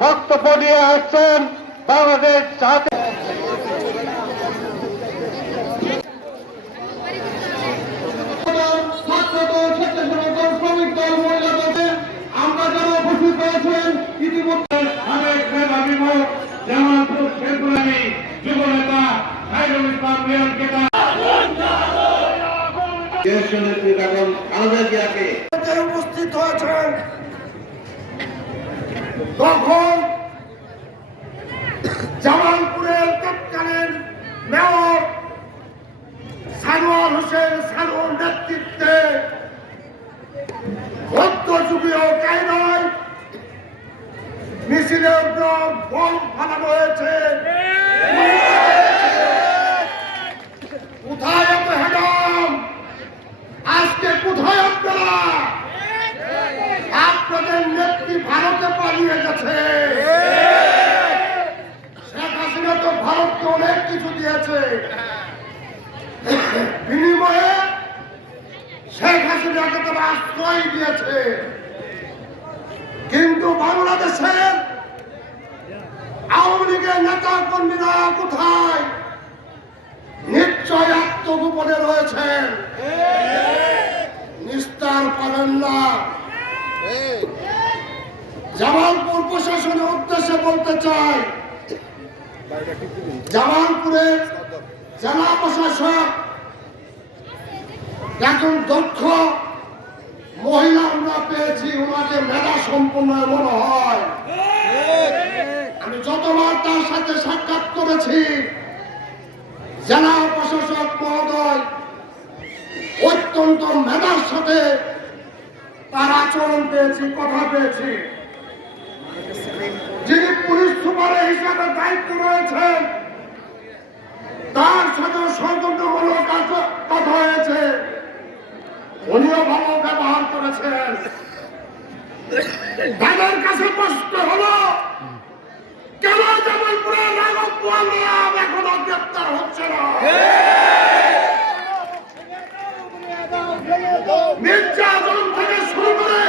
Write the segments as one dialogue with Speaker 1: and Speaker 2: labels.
Speaker 1: বক্তব্য নিয়ে আসছেন বাংলাদেশ জাতীয় ছাত্রদল স্বেচ্ছাসেবক
Speaker 2: তখন জামালপুরের তৎকালীন মেয়র সানোয়ার হোসেন সানোর নেতৃত্বে মধ্যযুগীয় কায়দায় মিছিলের উপর বম ফালানো হয়েছে কোথায় এত হেডম আজকে কোথায় আপনারা আপনাদের নেত্রী ভারতে পালিয়ে গেছে শেখ হাসিনা তো ভারতকে অনেক কিছু দিয়েছে বিনিময়ে শেখ হাসিনাকে তারা আশ্রয় দিয়েছে কিন্তু বাংলাদেশের আওয়ামী লীগের নেতা কর্মীরা কোথায়? নিশ্চয় আত্মগোপনে রয়েছেন। নিস্তার পাবেন না জামালপুর প্রশাসনের উদ্দেশ্যে বলতে চাই জামালপুরের জেলা প্রশাসক এখন দক্ষ মহিলা আমরা পেয়েছি, ওনাকে মেধা সম্পন্ন মনে হয়। আমি যতবার তার সাথে সাক্ষাৎ করেছি, জেলা প্রশাসক মহোদয় অত্যন্ত মেধার সাথে তার আচরণ পেয়েছি, কথা পেয়েছি। যিনি পুলিশ সুপারের হিসাবে দায়িত্ব রয়েছেন, তার সাথে সৌজন্যমূলক কথা হয়েছে। উনিও ভালো ব্যবহার করেছেন। তাদের কাছে প্রশ্ন হলো কেন জামালপুরে রাঘব পোয়ালিয়াম এখনও গ্রেপ্তার হচ্ছে না? মির্জা আজম থেকে শুরু করে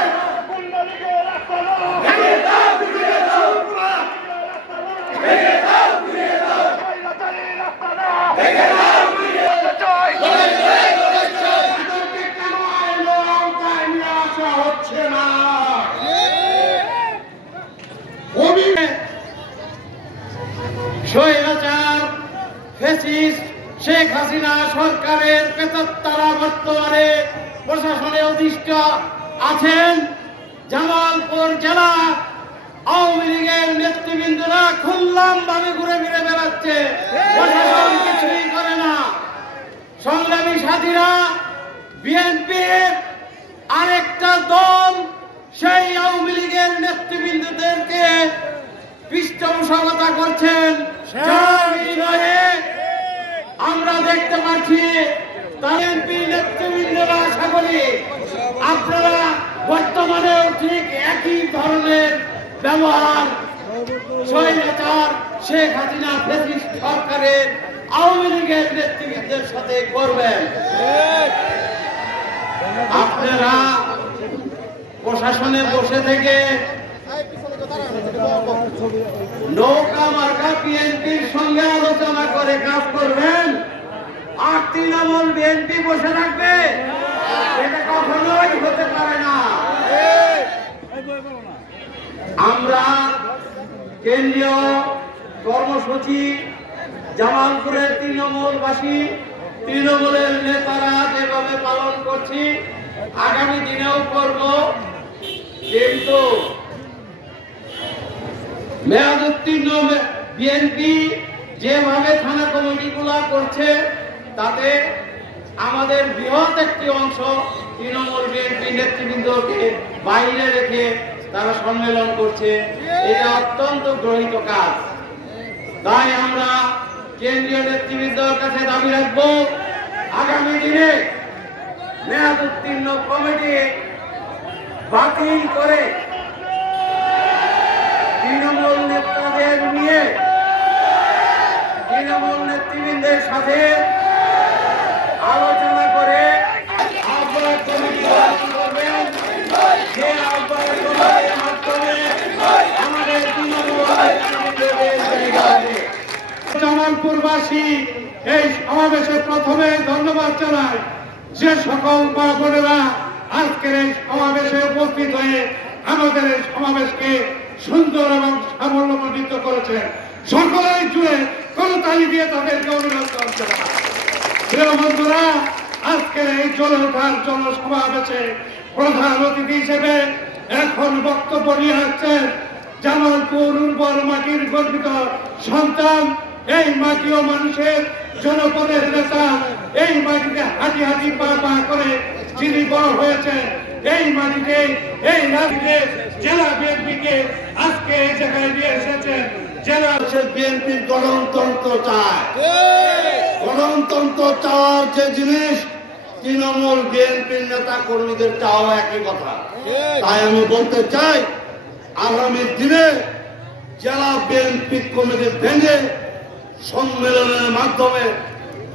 Speaker 2: ভেঙে দাও, ভেঙে দাও, পুরা। তাদেরকে কেন আইনের আওতায় নিয়ে আসা হচ্ছে না? অভি-
Speaker 1: স্বৈরাচার ফেসিস্ট শেখ হাসিনা সরকারের পেতাত্তারা বর্তমানে প্রশাসনে অধিষ্ঠ আছেন। জামালপুর জেলা আওয়ামী লীগের নেতৃবৃন্দরা খুল্লাম ভাবে ঘুরে ফিরে বেড়াচ্ছে। প্রশাসন কিছুই করে না। সংগ্রামী সাথীরা, বিএনপির আরেকটা দল, সেই আওয়ামী লীগের নেতৃবৃন্দদেরকে পৃষ্ঠপোষকতা করছেন। নেতৃবৃন্দরা আশা করি আপনারা বর্তমানেও ঠিক একই ধরনের ব্যবহার শেখ হাসিনা সরকারের আওয়ামী লীগের নেতৃবৃন্দের সাথে করবেন। আপনারা প্রশাসনে বসে থেকে নৌকা মার্কা বিএনপির সঙ্গে আলোচনা করে কাজ করবেন। তৃণমূল বিএনপি বসে থাকবে, এটা কখনোই হতে পারে না। আমরা কেন্দ্রীয় কর্মসূচি, জামালপুরের তৃণমূলবাসী, তৃণমূলের নেতারা যেভাবে পালন করছি, আগামী দিনেও করব। কিন্তু মেয়াদোত্তীর্ণ বিএনপি যেভাবে থানা কমিটিগুলা করছে, তাতে আমাদের বৃহৎ একটি অংশ তৃণমূল বিএনপি নেতৃবৃন্দকে বাইরে রেখে তারা সম্মেলন করছে। এটা অত্যন্ত গ্রহিত কাজ। তাই আমরা কেন্দ্রীয় নেতৃবৃন্দর কাছে দাবি রাখব, আগামী দিনে মেয়াদ উত্তীর্ণ কমিটি বাতিল করে তৃণমূল নেতাদের নিয়ে তৃণমূল নেতৃবৃন্দের সাথে
Speaker 3: জামালপুরবাসী এই সমাবেশে প্রথমে ধন্যবাদ জানাই যে সকল মা বোনেরা আজকের এই সমাবেশে উপস্থিত হয়ে আমাদের এই সমাবেশকে সুন্দর এবং সাফল্যমণ্ডিত করেছেন। সকলেই জুড়ে করতালি দিয়ে তাদেরকে অভিনন্দন আজকের এই চলে ওঠার জনসমাবেশে প্রধান অতিথি হিসেবে এখন বক্তব্য নিয়ে আসছেন জামালপুর উর্বর মাটির গর্বিত সন্তান এই মাটি ও মানুষের জনপদের নেতা। এই মাটিতে হাঁটি হাঁটি পা পা করে যিনি বড় হয়েছেন, এই মাটিতে, এই রাজ্যে জেলা বিএনপিকে আজকে এই জায়গায় নিয়ে এসেছেন। জেলা
Speaker 4: বিএনপির গণতন্ত্র চায়। গণতন্ত্র চাওয়ার যে জিনিস, তৃণমূল বিএনপির নেতা কর্মীদের চাওয়া একই কথা। তাই আমি বলতে চাই, আগামী দিনে জেলা বিএনপি কমিটি ভেঙে সম্মেলনের মাধ্যমে,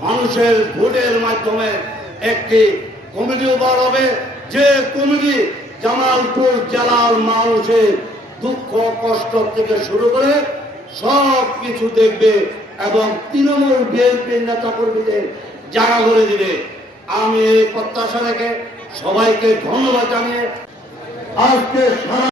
Speaker 4: মানুষের ভোটের মাধ্যমে একটি কমিটি বার হবে। যে কমিটি জামালপুর জেলার মানুষের দুঃখ, কষ্ট থেকে শুরু করে সব কিছু দেখবে এবং তৃণমূল বিএনপির নেতা কর্মীদের জায়গা করে দিবে। আমি এই প্রত্যাশা রেখে সবাইকে ধন্যবাদ জানিয়ে আজকে সারা